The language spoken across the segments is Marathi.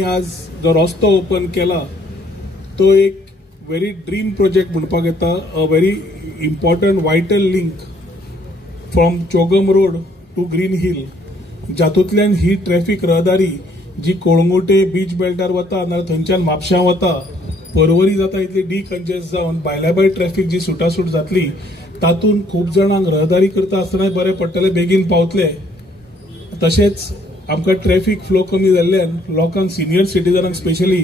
आज जो रस्तो ओपन केला तो एक व्हेरी ड्रीम प्रोजेक्ट म्हणपाक येता. A very important vital link from Chogam road to green hill, जातूंतल्यान ही ट्रॅफिक रहदारी जी कोळंगुटे बीच बेल्टार वता ना थंयच्यान म्हापशां वता परवरी जाता इतली डिकंजेस्ट जावन भायल्या भायर ट्रॅफिक जी सुटासूट जातली तातूंत खूब जाणांक रहदारी करता आसतना बरें पडटले, बेगीन पावतले. तशेंच आमकां ट्रॅफिक फ्लो कमी जाल्ल्यान लोकांक सिनियर सिटीजनांक स्पेशली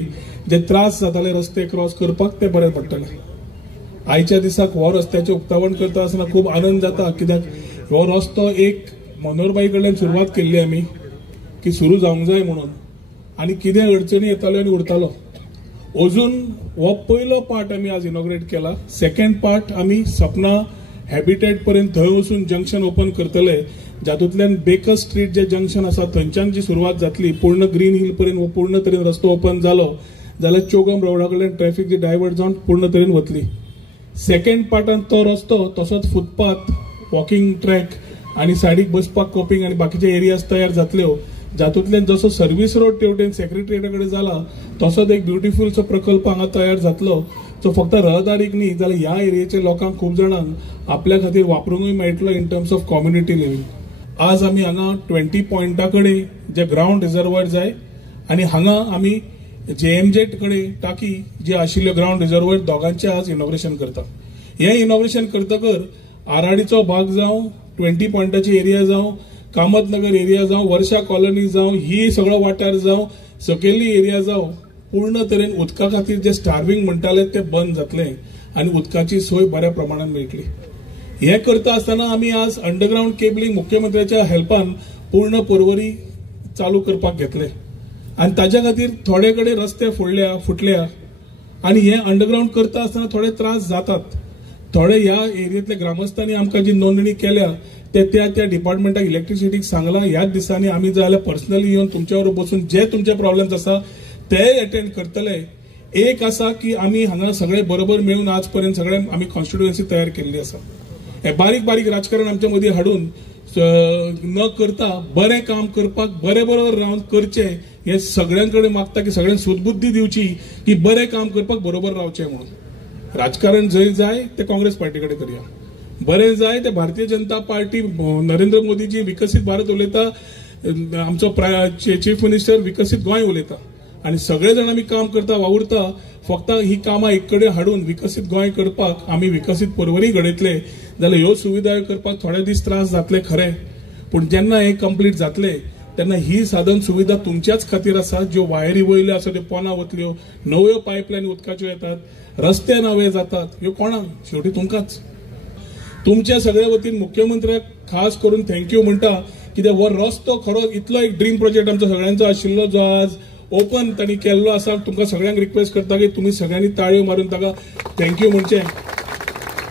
जे त्रास जाताले रस्ते क्रॉस करपाक ते बरें पडटले. आयच्या दिसाक हो रस्त्याचें उक्तावण करता आसतना खूब आनंद जाता, कित्याक हो रस्तो एक मनोहरबाई कडल्यान सुरवात केल्ली आमी की सुरू जावंक जाय म्हणून, आनी कितें अडचणी येताल्यो आनी उरतालो. अजून हो पयलो पार्ट आमी आज इनॉग्रेट केला. सेकंड पार्ट आमी सपना हॅबिटेट पर्यंत थंय वचून जंक्शन ओपन करतले, जातूंतल्यान बेकर स्ट्रीट जे जंक्शन आसा थंयच्यान जी सुरवात जातली पूर्ण ग्रीन हिल पर्यंत पूर्ण तरेन रस्तो ओपन जालो जाल्यार चोगम रोडा कडल्यान ट्रॅफिक जी डायवर्ट जावन पूर्ण तरेन वतली. सेकंड पार्टान तो रस्तो तसोच फुटपाथ, वॉकिंग ट्रॅक आनी सायडीक बसपाक कोपिंग आनी बाकीचे एरियाज तयार जातल्यो, जातूंतल्यान जसो सर्व्हिस रोड तेवटेन सेक्रेटरिएटा कडेन जाला तसोच एक ब्युटिफुलचो प्रकल्प हांगा तयार जातलो, जो फक्त रहदारीक न्ही जाल्यार ह्या एरियेच्या लोकांक खूब जाणांक आपल्या खातीर वापरूंकय मेळटलो in terms of community living. आज आमी हांगा 20 पॉइंटा कडेन जे ग्राउंड रिजर्वर जाय आनी हांगा आमी JMZ कडेन टाकी जे आशिल्ल्यो ग्राउंड रिजर्वर दोगांचे आज इनॉग्रेशन करता. हे इनॉग्रेशन करतकर आराडीचो भाग जावं, 20 पॉइंटाची एरिया जावं, कामतनगर एरिया जावं, वर्षा कॉलनी जावं, ही सगळो वाठार जावं, सकयल्ली एरिया जावं, पूर्ण तरेन उदका खातीर जे स्टार्विंग म्हणटाले ते बंद जातले आनी उदकाची सोय बऱ्या प्रमाणात मेळटली. हे करता आसतना आमी आज अंडरग्राउंड केबलिंग मुख्यमंत्र्याच्या हेल्पान पूर्ण परवरी चालू करपाक घेतले आनी ताच्या खातीर थोडे कडेन रस्ते फुटल्या आनी हे अंडरग्राउंड करता आसतना थोडे त्रास जातात. थोडे ह्या एरियेतल्या ग्रामस्थांनी आमकां जी नोंदणी केल्या त्या डिपार्टमेंटाक इलेक्ट्रिसिटीक सांगला ह्याच दिसांनी आमी जाय जाल्यार पर्सनली येवन तुमच्या बरोबर बसून जे तुमचे प्रॉब्लेम्स आसा ते अटेंड करतले. एक आसा की आमी हांगा सगळे बरोबर मेळून आज पर्यंत सगळे आमी कॉन्स्टिट्युएन्सी तयार केल्ली आसा. हे बारीक बारीक राजकारण आमच्या मदीं हाडून न करता बरें काम करपाक बरे बरोबर रावन करचे हे सगळ्यांकडे मागता की सगळ्यांक सुदबुद्धी दिवची की बरें काम करपाक बरोबर रावचे म्हणून. राजकारण जंय जाय ते काँग्रेस पार्टी कडेन करया, बरें जाय ते भारतीय जनता पार्टी नरेंद्र मोदीजी विकसीत भारत उलयता, आमचो चीफ मिनिस्टर विकसीत गोंय उलयता आनी सगळे जाण आमी काम करता वावुरता. फक्त ही कामां एक कडेन हाडून विकसीत गोंय करपाक आमी विकसीत परवरी घडयतले जाल्यार ह्यो सुविधा करपाक थोडे दीस त्रास जातले खरे, पूण जेन्ना हे कंप्लीट जातले तेन्ना ही साधन सुविधा तुमच्याच खातीर आसा. ज्यो वायरी वयल्यो आसा त्यो पोना वतल्यो, नव्यो पायपलायन उदकाच्यो येतात, रस्ते नवे जातात, ह्यो कोणाक? शेवटी तुमकांच. तुमच्या सगळ्या वतीन मुख्यमंत्र्याक खास करून थँक्यू म्हणटा, कित्याक हो रस्तो खरो इतलो एक ड्रीम प्रोजेक्ट आमचो सगळ्यांचो आशिल्लो जो आज ओपन तांणी केल्लो आसा. तुमकां सगळ्यांक रिक्वेस्ट करता की तुमी सगळ्यांनी ताळयो मारून ताका थँक्यू म्हणचें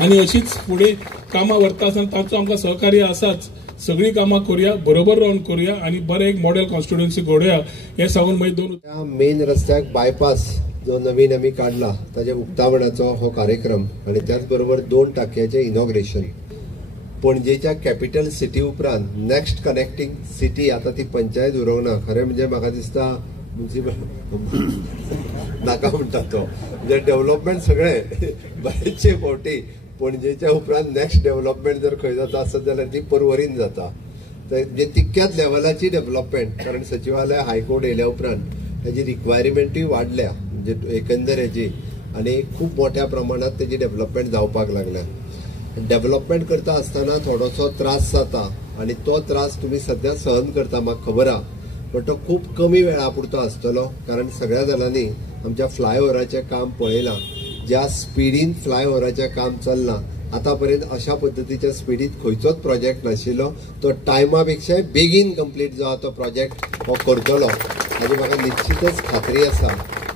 आनी अशीच फुडें कामां व्हरता आसतना तांचो आमकां सहकार्य आसाच. सगळी कामां करुया, बरोबर रावन करुया आनी बरें एक मॉडेल कॉन्स्टिट्युएन्सी घडोवया. हे सांगून मागीर दोन मेन रस्त्याक बायपास जो नवीन आमी काढला ताच्या उक्तावणाचो हो कार्यक्रम आनी त्याच बरोबर 2 टाकयांचें इनॉग्रेशन. पणजेच्या कॅपिटल सिटी उपरांत नेक्स्ट कनेक्टिंग सिटी आता ती पंचायत उरोवंक ना. खरें म्हणजे म्हाका दिसता म्युनिसिपल नाका म्हणटा तो म्हणजे डेव्हलपमेंट सगळे बरेचशे फावटी पणजेच्या उपरांत नेक्स्ट डेव्हलपमेंट जर खंय जाता आसत जाल्यार ती परवरीन जाता. म्हणजे तितक्याच लेवलाची डेव्हलपमेंट, कारण सचिवालय हायकोर्ट येयल्या उपरांत ताची रिक्वायरमेंटूय वाडल्या म्हणजे एकंदर हेची आनी खूब मोठ्या प्रमाणात तेजी डेव्हलपमेंट जावपाक लागल्या. डेव्हलपमेंट करता आसतना थोडोसो त्रास जाता आनी तो त्रास तुमी सध्या सहन करता म्हाका खबर आहा, पण तो खूब कमी वेळा पुरतो आसतलो. कारण सगळ्या जाणांनी आमच्या फ्लायओव्हराचें काम पळयलां. ज्या स्पिडीन फ्लायओव्हराचें काम चल्लां आतापर्यंत अशा पद्दतीच्या स्पिडीत खंयचोच प्रोजेक्ट नाशिल्लो. तो टायमा पेक्षाय बेगीन कंप्लीट जो तो प्रोजेक्ट हो करतलो हाची म्हाका निश्चितच खात्री आसा.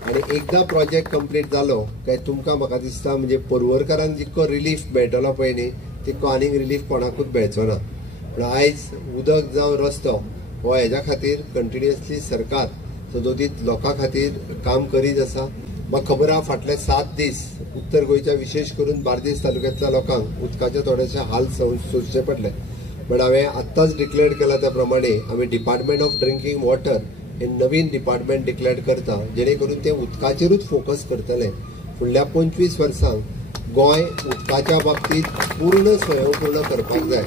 आनी एकदा प्रोजेक्ट कंप्लीट जालो काय तुमकां म्हाका दिसता म्हणजे परवरकारांक जितको रिलीफ मेळटलो पळय न्ही तितको आनीक रिलीफ कोणाकूच मेळचो ना. पूण आयज उदक जावं रस्तो हो हेज्या खातीर कंटिन्युअसली सरकार सदोदीत लोकां खातीर काम करीत आसा. म्हाका खबर आहा फाटले 7 दीस उत्तर गोंयच्या विशेष करून बार्देस तालुक्यांतल्या लोकांक उदकाचे थोडेशे हाल सोंसचे पडले. पण हांवें आत्ताच डिक्लेअर केला त्या प्रमाणे आमी डिपार्टमेंट ऑफ ड्रिंकींग वॉटर हे नवीन डिपार्टमेंट डिक्लेअर करता, जेणे करून ते उदकाचेरूच फोकस करतले. फुडल्या 25 वर्सांक गोंय उदकाच्या बाबतीत पूर्ण स्वयंपूर्ण करपाक जाय.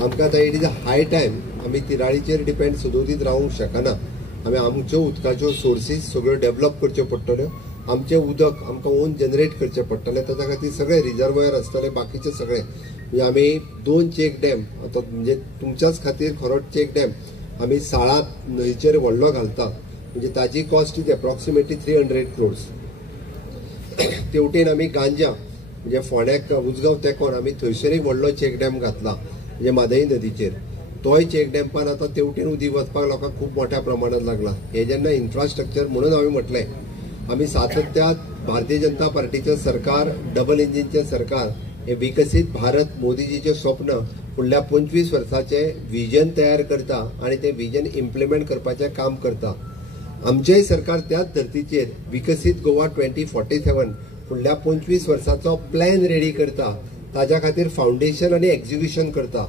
आमकां आतां it is a high time. आमी तिराळीचेर डिपेंड सदोदीत रावूंक शकना. आमी आमच्यो उदकाच्यो सोर्सीस सगळ्यो डेव्हलप करच्यो पडटल्यो. आमचें उदक आमकां ओन जनरेट करचें पडटलें. ताच्या खातीर सगळे रिजर्वयर आसतले, बाकीचे सगळे. म्हणजे आमी 2 चेक डॅम आतां म्हणजे तुमच्याच खातीर खरो चेक डॅम आमी साळात न्हंयचेर व्हडलो घालता. म्हणजे ताजी कॉस्ट इज एप्रॉक्सिमेटली 300 crores. तेवटेन आमी गांजा म्हणजे फोंड्याक उजगांव तेकोन आमी थंयसरय व्हडलो चेक डॅम घातला, म्हणजे म्हादय नदीचेर. तोय चेक डॅम्पान आतां तेवटेन उदीक वचपाक लोकांक खूब मोठ्या प्रमाणात लागला. हे जेन्ना इन्फ्रास्ट्रक्चर म्हणून हांवें म्हटलें, आमी सातत्यात भारतीय जनता पार्टीचें सरकार, डबल इंजिनचें सरकार, हे विकसीत भारत मोदीजीचें स्वप्न फुडल्या 25 वर्सांचें विजन तयार करता आनी तें विजन इम्प्लिमेंट करपाचें काम करता. आमचेंय सरकार त्याच धर्तीचेर विकसीत गोवा 2047 फुडल्या 25 वर्सांचो प्लॅन रेडी करता. ताच्या खातीर फावंडेशन आनी एक्झिक्युशन करता.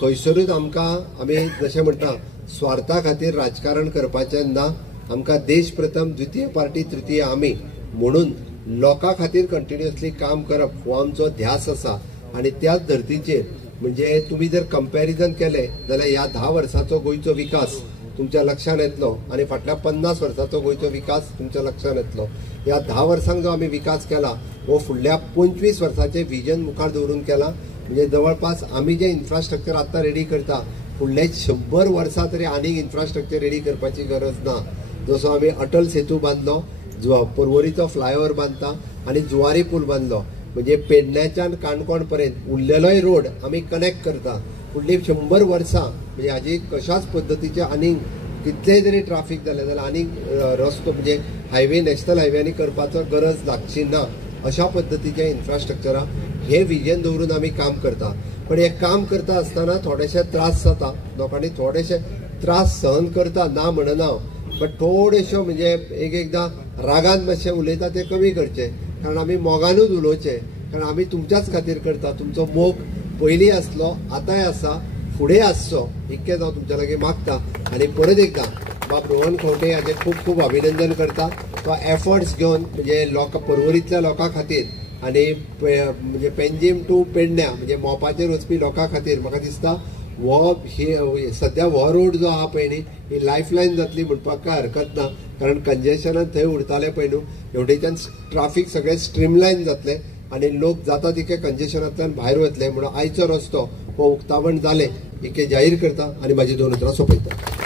खंयसरूच आमी जशें म्हणटा स्वार्था खातीर राजकारण करपाचें ना. आमकां देश प्रथम, द्वितीय पार्टी, तृतीय आमी म्हणून लोकां खातीर कंटिन्युअसली काम करप हो आमचो ध्यास आसा. आनी त्याच धर्तीचेर म्हणजे तुमी जर कंपॅरिजन केलें जाल्यार ह्या 10 वर्सांचो गोंयचो विकास तुमच्या लक्षांत येतलो आनी फाटल्या 50 वर्सांचो गोंयचो विकास तुमच्या लक्षांत येतलो. ह्या 10 वर्सांक जो आमी विकास केला हो फुडल्या 25 वर्सांचें विजन मुखार दवरून केला. म्हणजे जवळपास आमी जे इन्फ्रास्ट्रक्चर आतां रेडी करता, फुडले 100 वर्सां तरी आनीक इन्फ्रास्ट्रक्चर रेडी करपाची गरज ना. जसो आमी अटल सेतू बांदलो, पर्वरीचो फ्लायओव्हर बांदता आनी जुवारी पूल बांदलो. म्हणजे पेडण्याच्यान काणकोण पर्यंत उरलेलोय रोड आमी कनेक्ट करता. फुडलीं 100 वर्सां म्हणजे हाजी कशाच पद्दतीचे आनीक कितलेय जरी ट्राफीक जालें जाल्यार आनीक रस्तो म्हणजे हायवे, नॅशनल हायवेनी करपाचो गरज लागची ना. अशा पद्दतीचे इन्फ्रास्ट्रक्चरा हे विजन दवरून आमी काम करता. पण हे काम करता आसतना थोडेशे त्रास जाता. लोकांनी थोडेशे त्रास सहन करता, ना म्हणना. बट थोडेश्यो म्हणजे एकदां रागान मातशें उलयता ते कमी करचे, कारण आमी मोगानूच उलोवचे. कारण आमी तुमच्याच खातीर करता. तुमचो मोग पयलीं आसलो, आतांय आसा, फुडें आसचो, इतकेंच हांव तुमच्या लागीं मागता. आनी परत एकदां बाब रोहन खंवटे हाचें खूब खूब अभिनंदन करता. तो एफर्ट्स घेवन म्हणजे पर्वरींतल्या लोकां खातीर आनी म्हणजे पेंजीम टू पेडण्या म्हणजे मोपाचेर वचपी लोकां खातीर म्हाका दिसता सध्या हो रोड जो आहा पळय न्ही, ही लायफलायन जातली म्हणपाक काय हरकत ना. कारण कंजेशनान थंय उरताले पळय न्हू, हेवटेच्यान ट्राफीक सगळें स्ट्रीमलायन जातलें आनी लोक जाता तितके कंजेशनांतल्यान भायर वतले. म्हणून आयचो रस्तो हो उक्तावण जालें इतकें जाहीर करता आनी म्हाजी 2 उतरां सोंपयता.